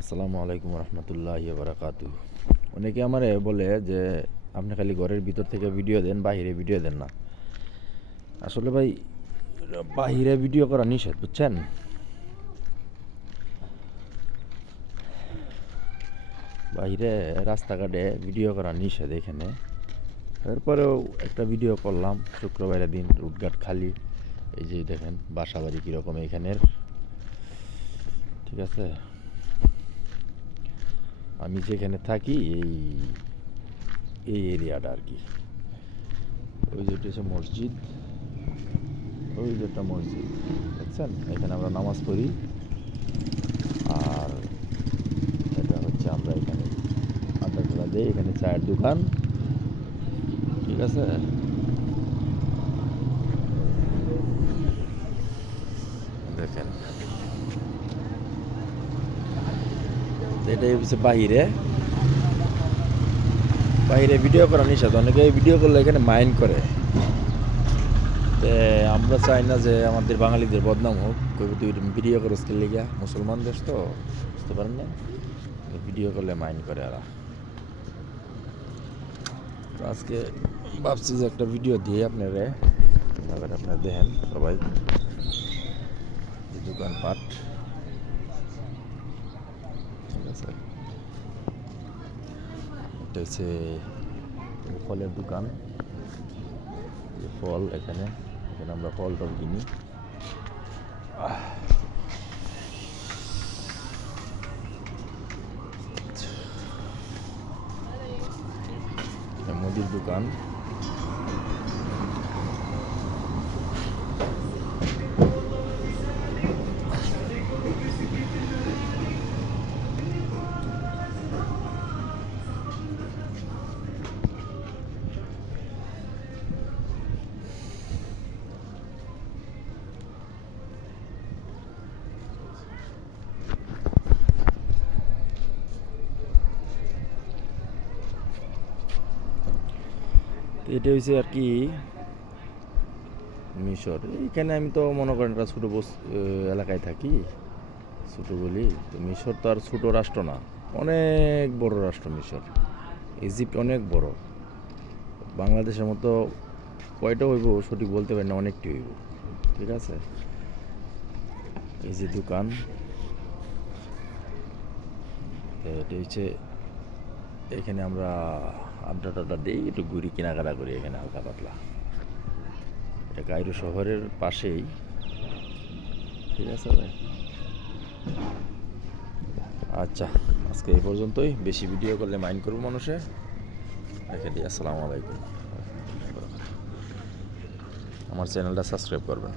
আসসালামু আলাইকুম রহমতুল্লাহ বারাকাতু অনেকে আমারে বলে যে, আপনি খালি ঘরের ভিতর থেকে ভিডিও দেন, বাহিরে ভিডিও দেন না। আসলে ভাই, বাহিরে ভিডিও করা নিষেধ, বুঝছেন? বাহিরে রাস্তাঘাটে ভিডিও করা নিষেধ এখানে। এরপরেও একটা ভিডিও করলাম, শুক্রবারের দিন রুটঘাট খালি। এই যে দেখেন বাসা বাড়ি কীরকম এখানের। ঠিক আছে? আমি যেখানে থাকি, এই এই এরিয়াটা আর কি ওই যে এটা হচ্ছে মসজিদ, ওই যে একটা মসজিদ, দেখছেন? এখানে আমরা নামাজ পড়ি। আর এটা হচ্ছে আমরা এখানে আড্ডা টাড্ডা দিই, এখানে চায়ের দোকান। ঠিক আছে দেখেন তো এটাই হচ্ছে বাহিরে বাহিরে ভিডিও করা নিষেধ। অনেকে ভিডিও করলে এখানে মাইন্ড করে। আমরা চাই না যে আমাদের বাঙালিদের বদনাম হোক। ভিডিও করস কে লিগা মুসলমান দেশ তো, বুঝতে পারেন না ভিডিও করলে মাইন্ড করে আর আজকে ভাবছি যে একটা ভিডিও দিয়ে আপনারে। আপনারা দেখেন সবাই। দোকানপাট। আছে। এটা হচ্ছে ফলের দোকান। ফল এখানে এখানে আমরা ফল টল কিনি। মুদির দোকান। এটা হয়েছে আর কি মিশর। এইখানে আমি তো মনে করেন একটা ছোটো এলাকায় থাকি, ছোটো বলি। তো মিশর তো আর ছোটো রাষ্ট্র না, অনেক বড় রাষ্ট্র মিশর। ইজিপ্ট অনেক বড়। বাংলাদেশের মতো কয়টা হইব সঠিক বলতে পারি না, অনেকটি হইব। ঠিক আছে? এই যে দোকান এটা হচ্ছে এখানে আমরা আড্ডা টাড্ডা দিই একটু ঘুরি, কেনাকাটা করি এখানে হালকা পাতলা। এটা কায়রো শহরের পাশেই। ঠিক আছে ভাই? আচ্ছা আজকে এই পর্যন্তই। বেশি ভিডিও করলে মাইন্ড করব মানুষে। রেখে দিই, আসসালামু আলাইকুম। আমার চ্যানেলটা সাবস্ক্রাইব করবেন।